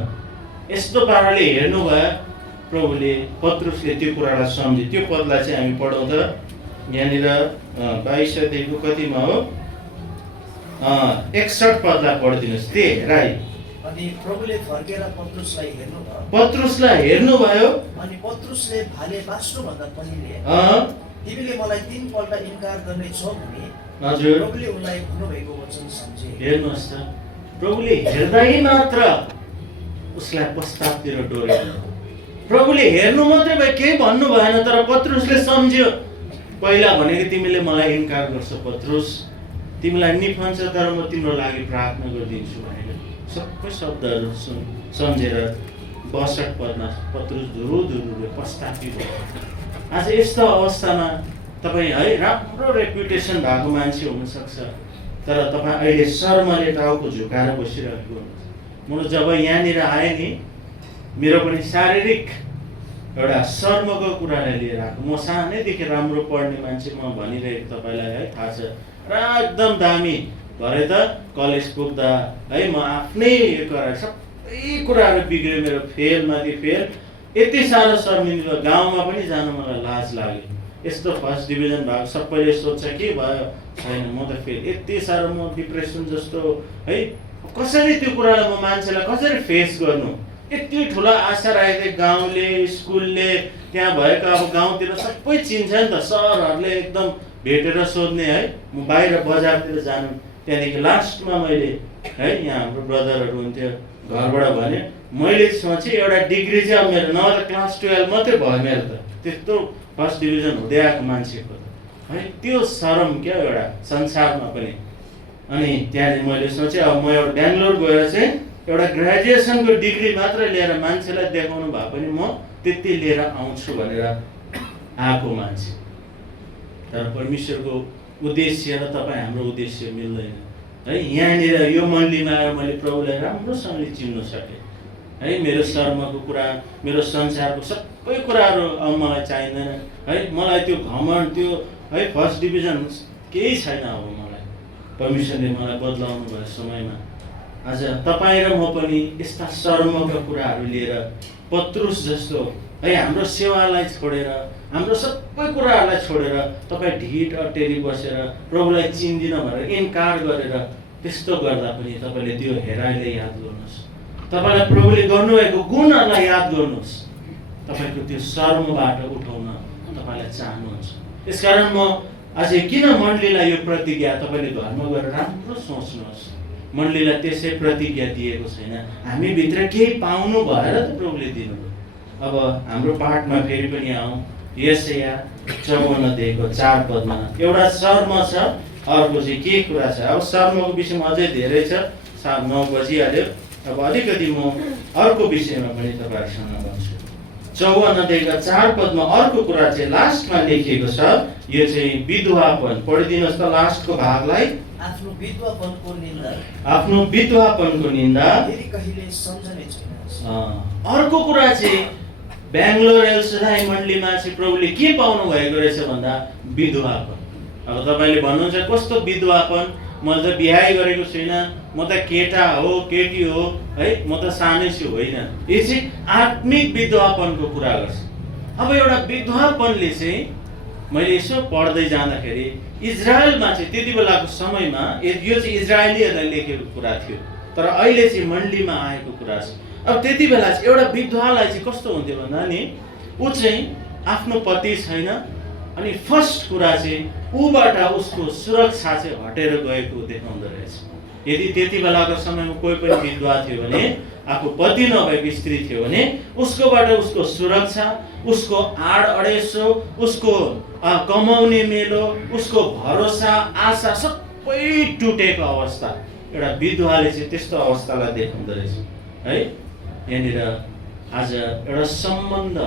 यस्तो पाराले हेर्नुभयो प्रभुले। पत्रुसले त्यो कुरालाई सम्झे। त्यो पदलाई चाहिँ हामी पढौँ त, यहाँनिर 22 अध्यायको कतिमा हो, 61 पदलाई पढिदिनुहोस्। त्यही हेराइ। अनि प्रभुले फर्केर पत्रुसलाई हेर्नुभयो, पत्रुसलाई हेर्नुभयो। अनि पत्रुसले भाले बाँच्नुभन्दा पहिले तिमीले मलाई 3 पल्ट इन्कार गर्ने छौ भने हजुर प्रभुले उनलाई भन्नुभएको वचन सम्झे। हेर्नुहोस् त, प्रभुले हेर्दै मात्र उसलाई पश्चातिर डोर्याउनु। प्रभुले हेर्नु मात्रै भयो, केही भन्नु भएन, तर पत्रुसले सम्झ्यो। पहिला भनेको तिमीले मलाई इन्कार गर्छौ पत्रुस, तिमीलाई निफन्छ, तर म तिम्रो लागि प्रार्थना गरिदिन्छु भनेर सबै शब्दहरू सम्झेर 62 पदमा पत्रुस धुरुधुरुले पश्चाताप भयो। आज यस्तो अवस्थामा तपाईँ है राम्रो रेपुटेसन भएको मान्छे हुनसक्छ, तर तपाईँ अहिले शर्मले टाउको झुकाएर बसिरहेको हुनुहुन्छ। म जब यहाँनिर आएँ नि, मेरो पनि शारीरिक एउटा शर्मको कुरालाई लिएर आएको। म सानैदेखि राम्रो पढ्ने मान्छे, म भनिरहेको तपाईँलाई है थाहा छ, र एकदम दामी भरे त कलेज पुग्दा है म आफ्नै गरेर सबै कुराहरू बिग्रियो, मेरो फेलमाथि फेल, यति साह्रो शर्मिन्द भयो, गाउँमा पनि जान मलाई लाज लाग्यो। यस्तो फर्स्ट डिभिजन भएको सबैले सोध्छ के भयो, छैन म त फेल, यति साह्रो म डिप्रेसन जस्तो है। कसरी त्यो कुरालाई म मान्छेलाई कसरी फेस गर्नु, यति ठुलो आशा राखेको थिएँ। गाउँले स्कुलले त्यहाँ भएको, अब गाउँतिर सबै चिन्छ नि त, सरहरूले एकदम भेटेर सोध्ने है। म बाहिर बजारतिर जानु, त्यहाँदेखि लास्टमा मैले है यहाँ हाम्रो ब्रदरहरू हुन्थ्यो, घरबाट भने मैले सोचेँ एउटा डिग्री चाहिँ अब मेरो नभए त क्लास 12 मात्रै भयो मेरो त, त्यस्तो फर्स्ट डिभिजन हुँदै आएको मान्छेको है। त्यो शरम क्या एउटा संसारमा पनि। अनि त्यहाँदेखि मैले सोचेँ अब म एउटा बेङ्गलोर गएर चाहिँ एउटा ग्रेजुएसनको डिग्री मात्र लिएर मान्छेलाई देखाउनु भए पनि म त्यति लिएर आउँछु भनेर आएको मान्छे। तर परमेश्वरको उद्देश्य र तपाईँ हाम्रो उद्देश्य मिल्दैन है। यहाँनिर यो मण्डलीमा आएर मैले प्रभुलाई राम्रोसँगले चिन्न सकेँ है। मेरो शर्मको कुरा, मेरो संसारको सबै कुराहरू अब मलाई चाहिँदैन है। मलाई त्यो घमण्ड, त्यो है फर्स्ट डिभिजन केही छैन। अब मलाई परमेश्वरले मलाई बदलाउनु भयो समयमा। आज तपाईँ र म पनि यस्ता शर्मका कुराहरू लिएर पत्रुस जस्तो है हाम्रो सेवालाई छोडेर, हाम्रो सबै कुराहरूलाई छोडेर तपाईँ ढिट अटेरी बसेर प्रभुलाई चिन्दिन भनेर इन्कार गरेर त्यस्तो गर्दा पनि तपाईँले त्यो हेराइले याद गर्नुहोस्, तपाईँलाई प्रभुले गर्नुभएको गुणहरूलाई याद गर्नुहोस्। तपाईँको त्यो शर्मबाट उठाउन तपाईँलाई चाहनुहुन्छ। यसकारण म अझै किन मण्डलीलाई यो प्रतिज्ञा तपाईँले घरमा गएर राम्रो सोच्नुहोस्। मण्डलीलाई त्यसै प्रतिज्ञा दिएको छैन, हामीभित्र केही पाउनु भएर त प्रभुले दिनुभयो। अब हाम्रो पाठमा फेरि पनि आउँ। यशाया 54 अध्यायको 4 पदमा एउटा शर्म छ, अर्को चाहिँ के कुरा छ। अब शर्मको विषयमा अझै धेरै छ, 9 बजिहाल्यो। अब अलिकति म अर्को विषयमा पनि तपाईँहरूसँग भन्छु। 54 अध्यायका 4 पदमा अर्को कुरा चाहिँ लास्टमा लेखिएको छ, यो चाहिँ विधवापन। पढिदिनुहोस् त लास्टको भागलाई। आफ्नो विधवापनको निन्दा, आफ्नो विधवापनको निन्दा फेरि कहिले सम्झने छैन। अर्को कुरा चाहिँ बेङ्गलोर एलसदाई मण्डलीमा चाहिँ प्रभुले के पाउनु भएको रहेछ भन्दा विधवापन। अब तपाईँले भन्नुहुन्छ कस्तो विधवापन, मैले त बिहे गरेको छुइनँ, म त केटा हो केटी हो है, म त सानै छु, होइन। यो चाहिँ आत्मिक विधवापनको कुरा गर्छ। अब एउटा विधवापनले चाहिँ मैले यसो पढ्दै जाँदाखेरि इजरायलमा चाहिँ त्यति बेलाको समयमा यो चाहिँ इजरायलीहरूलाई लेखेको कुरा थियो, तर अहिले चाहिँ मण्डलीमा आएको कुरा छ। अब त्यति बेला चाहिँ एउटा विधवालाई चाहिँ कस्तो हुन्थ्यो भन्दा नि, ऊ चाहिँ आफ्नो पति छैन, अनि फर्स्ट कुरा चाहिँ ऊबाट उसको सुरक्षा चाहिँ हटेर गएको देखाउँदो रहेछ। यदि त्यति बेलाको समयमा कोही पनि विधवा थियो भने, आफू पति नभएको स्त्री थियो भने उसकोबाट उसको सुरक्षा, उसको आड अडेसो, उसको कमाउने मेलो, उसको भरोसा, आशा सबै टुटेको अवस्था। एउटा विधवाले चाहिँ त्यस्तो अवस्थालाई देखाउँदो रहेछ है। यहाँनिर आज एउटा सम्बन्ध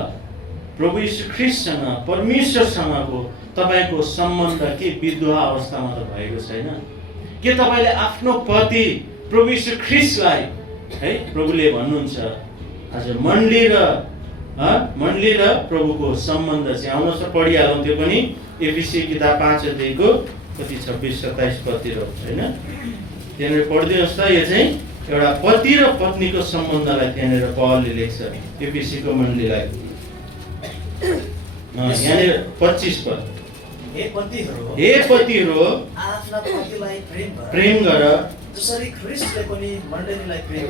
प्रभु यीशु ख्रीष्टसँग, परमेश्वरसँगको तपाईँको सम्बन्ध के विधवा अवस्थामा त भएको छैन? के तपाईँले आफ्नो पति प्रभु यीशु ख्रीष्टलाई है, प्रभुले भन्नुहुन्छ आज मण्डली र प्रभुको सम्बन्ध चाहिँ आउनुहोस् त पढिहालौँ। त्यो पनि एफिसी किताब 5 अध्यायको कति 26-27 पदतिर होइन, त्यहाँनिर पढिदिनुहोस् त। यो चाहिँ एउटा पति र पत्नीको सम्बन्धलाई त्यहाँनिर पौलले लेख्छ एफिसीको मण्डलीलाई। यहाँनिर 25 पद, हे पतिहरू आफ्ना पतिलाई प्रेम गर जसरी ख्रीष्टले पनि मण्डलीलाई प्रेम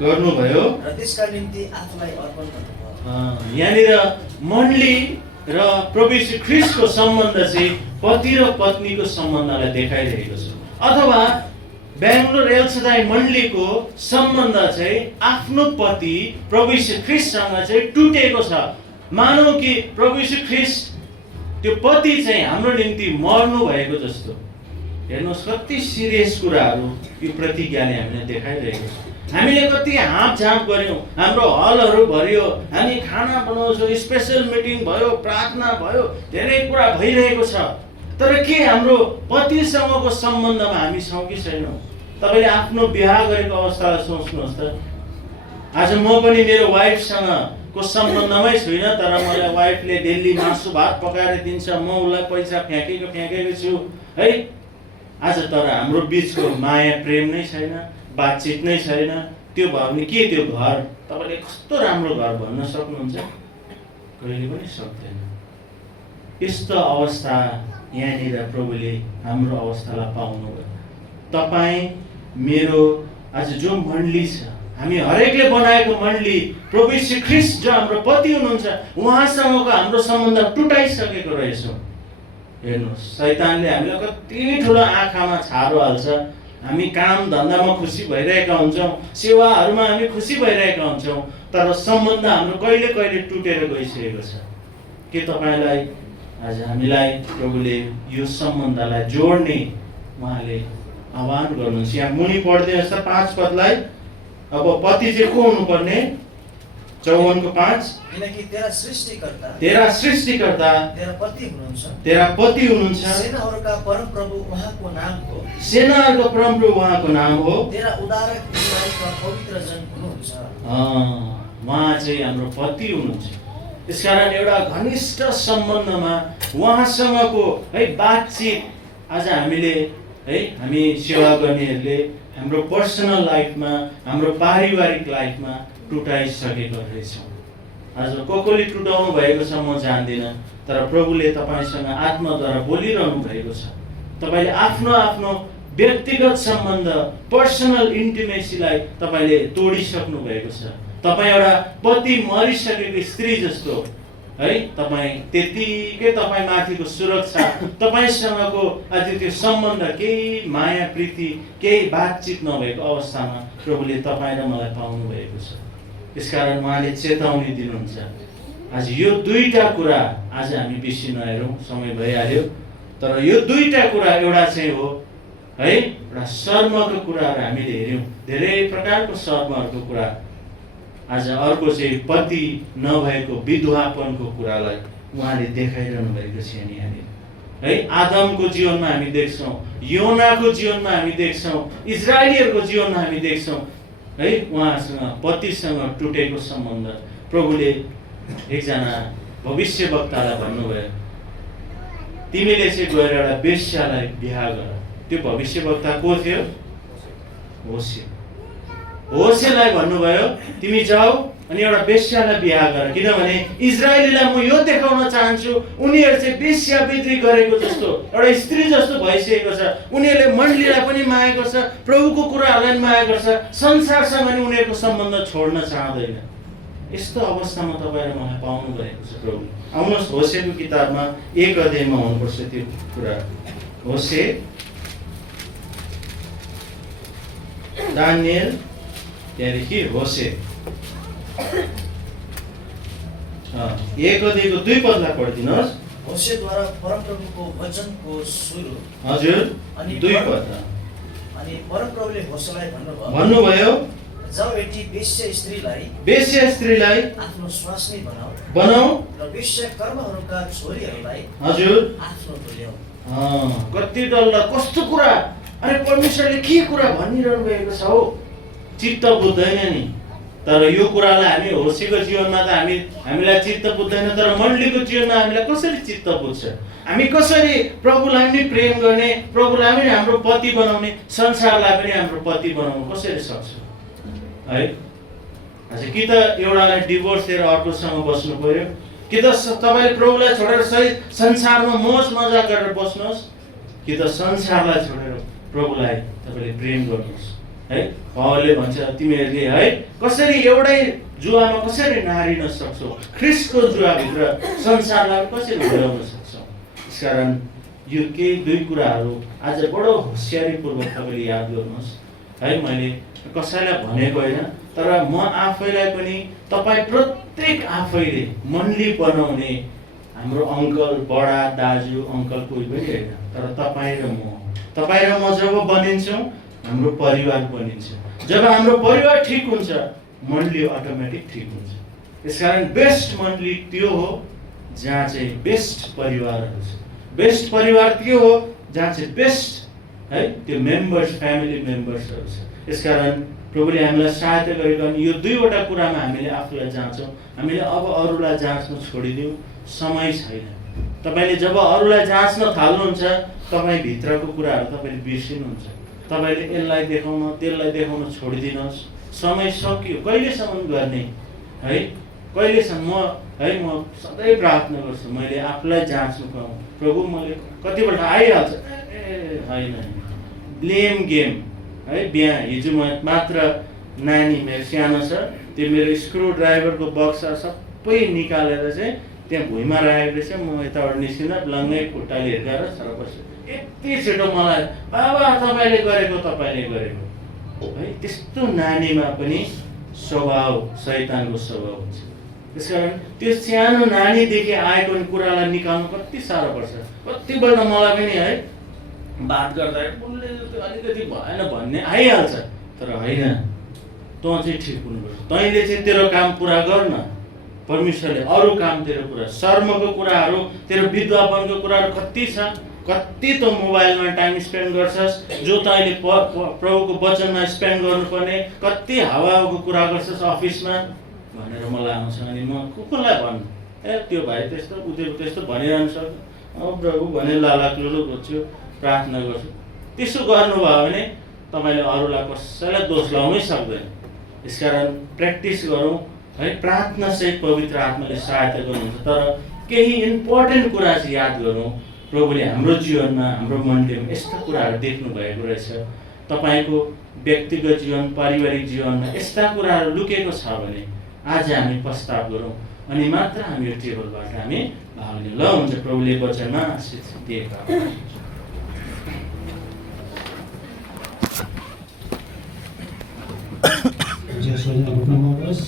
गर्नुभयो र त्यसका निम्ति आफूलाई अर्पण गर्नुभयो। यहाँनिर मण्डली र प्रभु यीशु ख्रीष्टको सम्बन्ध चाहिँ पति र पत्नीको सम्बन्धलाई देखाइरहेको छ। अथवा बेङ्गलोर एलसदाई मण्डलीको सम्बन्ध चाहिँ आफ्नो पति प्रभु यीशु ख्रीष्टसँग चाहिँ टुटेको छ। मानौ कि प्रभु यीशु ख्रीष्ट त्यो पति चाहिँ हाम्रो निम्ति मर्नु भएको जस्तो। हेर्नुहोस् कति सिरियस कुराहरू यो प्रतिज्ञाले हामीले देखाइरहेको छ। हामीले कति हाँपझाँप गऱ्यौँ, हाम्रो हलहरू भरियो, हामी खाना बनाउँछौँ, स्पेसल मिटिङ भयो, प्रार्थना भयो, धेरै कुरा भइरहेको छ। तर के हाम्रो पतिसँगको सम्बन्धमा हामी छौँ कि छैनौँ? तपाईँले आफ्नो बिहा गरेको अवस्थालाई सोच्नुहोस् त। आज म पनि मेरो वाइफसँग को सम्बन्धमै छुइनँ, तर मलाई वाइफले डेली मासु भात पकाएर दिन्छ, म उसलाई पैसा फ्याँकेको छु है। आज तर हाम्रो बिचको माया प्रेम नै छैन, बातचित नै छैन। त्यो भयो भने के त्यो घर तपाईँले कस्तो राम्रो घर भन्न सक्नुहुन्छ? कहिले पनि सक्दैन। यस्तो अवस्था यहाँनिर प्रभुले हाम्रो अवस्थालाई पाउनुभयो। तपाईँ मेरो आज जो मण्डली छ, हामी हरेकले बनाएको मण्डली प्रभु यीशु ख्रीष्ट जो हाम्रो पति हुनुहुन्छ उहाँसँगको हाम्रो सम्बन्ध टुटाइसकेको रहेछौँ। हेर्नुहोस् शैतानले हामीलाई कति ठुलो आँखामा छारो हाल्छ। हामी काम धन्दामा खुसी भइरहेका हुन्छौँ, सेवाहरूमा हामी खुसी भइरहेका हुन्छौँ, तर सम्बन्ध हाम्रो कहिले कहिले टुटेर गइसकेको छ। के तपाईँलाई आज हामीलाई प्रभुले यो सम्बन्धलाई जोड्ने उहाँले आह्वान गर्नुहुन्छ? यहाँ मुनि पढ्दैछ 5 पदलाई। अब पति चाहिँ को हुनुपर्ने? 54:5 किनकि तेरा सृष्टिकर्ता तेरा पति हुनुहुन्छ, सेनाहरूका परमप्रभु उहाँको नाम हो, तेरा उद्धारक इस्राएलका पवित्र जन हुनुहुन्छ। उहाँ चाहिँ हाम्रो पति हुनुहुन्छ। त्यसकारण एउटा घनिष्ठ सम्बन्धमा उहाँसँगको है बातचित आज हामीले है, हामी सेवा गर्नेहरूले हाम्रो पर्सनल लाइफमा, हाम्रो पारिवारिक लाइफमा टुटाइसकेको रहेछौँ। आज कसले टुटाउनु भएको छ म जान्दिनँ, तर प्रभुले तपाईँसँग आत्माद्वारा बोलिरहनु भएको छ। तपाईँले आफ्नो आफ्नो व्यक्तिगत सम्बन्ध, पर्सनल इन्टिमेसीलाई तपाईँले तोडिसक्नु भएको छ। तपाईँ एउटा पति मरिसकेको स्त्री जस्तो है, तपाईँ त्यतिकै तपाईँ माथिको सुरक्षा, तपाईँसँगको आज त्यो सम्बन्ध केही माया प्रीति केही बातचित नभएको अवस्थामा प्रभुले तपाईँ र मलाई पाउनु भएको छ। त्यसकारण उहाँले चेतावनी दिनुहुन्छ। आज यो दुईटा कुरा आज हामी बेसी नहेरौँ, समय भइहाल्यो, तर यो दुईटा कुरा एउटा चाहिँ हो है, एउटा शर्मको कुराहरू हामीले हेऱ्यौँ, धेरै प्रकारको शर्महरूको कुरा। आज अर्को चाहिँ पति नभएको विधवापनको कुरालाई उहाँले देखाइरहनु भएको छ यहाँनिर है। आदमको जीवनमा हामी देख्छौँ, योनाको जीवनमा हामी देख्छौँ, इजरायलीहरूको जीवनमा हामी देख्छौँ है, उहाँसँग पतिसँग टुटेको सम्बन्ध। प्रभुले एकजना भविष्यवक्तालाई भन्नुभयो, तिमीले चाहिँ गएर एउटा वेश्यालाई बिहा गर। त्यो भविष्यवक्ता को थियो? होसेलाई भन्नुभयो तिमी जाऊ अनि एउटा वेश्यालाई बिहा गर, किनभने इजरायलीलाई म यो देखाउन चाहन्छु उनीहरू चाहिँ वेश्यावृत्ति गरेको जस्तो एउटा स्त्री जस्तो भइसकेको छ। उनीहरूले मण्डलीलाई पनि माया गर्छ, प्रभुको कुराहरूलाई पनि माया गर्छ, संसारसँग पनि उनीहरूको सम्बन्ध छोड्न चाहँदैन। यस्तो अवस्थामा तपाईँ र मलाई पाउनु भएको छ प्रभु। आउनुहोस् होसेको किताबमा 1 अध्यायमा हुनुपर्छ त्यो कुरा। होसे दानियल, त्यहाँदेखि होसे। 1:2 पढिदिनुहोस्। होसेद्वारा परमप्रभुको वचनको सुरु। हजुर, अनि 2 अनि परमप्रभुले होसेलाई भन्नुभयो, जाऊ बेटी वेश्या स्त्रीलाई आफ्नो स्वास्नी बनाऊ र वेश्या कर्महरूका छोरीहरूलाई हजुर आफ्नो तुल्याऊ। कति डल्ला कस्तो कुरा, अरे परमेश्वरले के कुरा भनिरहनु भएको छ हो, चित्त बुझ्दैन नि। तर यो कुरालाई हामी होसेको जीवनमा त हामीलाई चित्त बुझ्दैन, तर मण्डलीको जीवनमा हामीलाई कसरी चित्त बुझ्छ? हामी कसरी प्रभुलाई पनि प्रेम गर्ने, प्रभुलाई पनि हाम्रो पति बनाउने, संसारलाई पनि हाम्रो पति बनाउनु कसरी सक्छ है? हजुर, कि त एउटालाई डिभोर्स दिएर अर्कोसँग बस्नु पर्यो, कि त तपाईँले प्रभुलाई छोडेर सही संसारमा मोज मजा गरेर बस्नुहोस्, कि त संसारलाई छोडेर प्रभुलाई तपाईँले प्रेम गर्नुहोस् है। पावलले भन्छ तिमीहरूले है कसरी एउटै जुवामा कसरी नारिन सक्छौ, ख्रिस्टको जुवाभित्र संसारलाई कसरी घुराउन सक्छौ। त्यसकारण यो केही 2 कुराहरू आज बडो होसियारीपूर्वक तपाईँले याद गर्नुहोस् है। मैले कसैलाई भनेको होइन, तर म आफैलाई पनि तपाईँ प्रत्येक आफैले मण्डली बनाउने हाम्रो अङ्कल, बडा, दाजु, अङ्कल कोही पनि होइन, तर तपाईँ र म जब बनिन्छौँ हाम्रो परिवार बनिन्छ। जब हाम्रो परिवार ठिक हुन्छ मण्डली अटोमेटिक ठिक हुन्छ। त्यसकारण बेस्ट मण्डली त्यो हो जहाँ चाहिँ बेस्ट परिवारहरू छ। बेस्ट परिवार त्यो हो जहाँ चाहिँ बेस्ट है त्यो मेम्बर्स, फ्यामिली मेम्बर्सहरू छ। त्यसकारण प्रभुले हामीलाई सहायता गरिकन यो 2वटा कुरामा हामीले आफूलाई जाँचौँ। हामीले अब अरूलाई जाँच्न छोडिदिउँ, समय छैन। तपाईँले जब अरूलाई जाँच्न थाल्नुहुन्छ तपाईँ भित्रको कुराहरू तपाईँले बिर्सिनुहुन्छ। तपाईँले यसलाई देखाउन त्यसलाई देखाउन छोडिदिनुहोस्। समय सकियो, कहिलेसम्म गर्ने है? कहिलेसम्म म सधैँ प्रार्थना गर्छु मैले आफूलाई जाँच्नु पाऊँ। प्रभु मैले कतिपल्ट आइहाल्छ होइन, ब्लेम गेम है। बिहान हिजो म मात्र नानी मेरो सानो छ, त्यो मेरो स्क्रु ड्राइभरको बक्सा सबै निकालेर चाहिँ त्यहाँ भुइँमा राखेको रहेछ। म यताबाट निस्किँदा ब्लङ्गै खुट्टाले हिर्काएर सर बस्छु। यति छिटो मलाई बाबा तपाईँले गरेको है। त्यस्तो नानीमा पनि स्वभाव शैतानको स्वभाव हुन्छ। त्यसकारण त्यो सानो नानीदेखि आएको कुरालाई निकाल्नु कति साह्रो पर्छ। कतिपल्ट मलाई पनि है बात गर्दा उसले अलिकति भएन भन्ने आइहाल्छ, तर होइन, तँ चाहिँ ठिक हुनुपर्छ। तैँले चाहिँ तेरो काम पुरा गर न। परमेश्वरले अरू काम तेरो पुरा, शर्मको कुराहरू, तेरो विद्वापनको कुराहरू कति छ। कति त मोबाइलमा टाइम स्पेन्ड गर्छस् जो तैँले प्रभुको वचनमा स्पेन्ड गर्नुपर्ने, कति हावाको कुरा गर्छस् अफिसमा भनेर मलाई आउँछ। अनि म कसलाई भन्नु, त्यो भाइ त्यस्तो त्यस्तो भनिरहनु सक्छ, प्रभु भने लालाक्लुलो गर्छु, प्रार्थना गर्छु। त्यसो गर्नुभयो भने तपाईँले अरूलाई कसैलाई दोष लाउनै सक्दैन। यसकारण प्र्याक्टिस गरौँ है। प्रार्थना सहित पवित्र आत्माले सहायता गर्नुहुन्छ। तर केही इम्पोर्टेन्ट कुरा चाहिँ याद गरौँ। प्रभुले हाम्रो जीवनमा, हाम्रो मण्डलीमा यस्ता कुराहरू देख्नु भएको रहेछ। तपाईँको व्यक्तिगत जीवन, पारिवारिक जीवनमा यस्ता कुराहरू लुकेको छ भने आज हामी प्रस्ताव गरौँ अनि मात्र हामी यो टेबलबाट हामी भाग लिउँ। ल हुन्छ, प्रभुले वचनमा आशिष दिएका। जसरी घुट्नुमा बस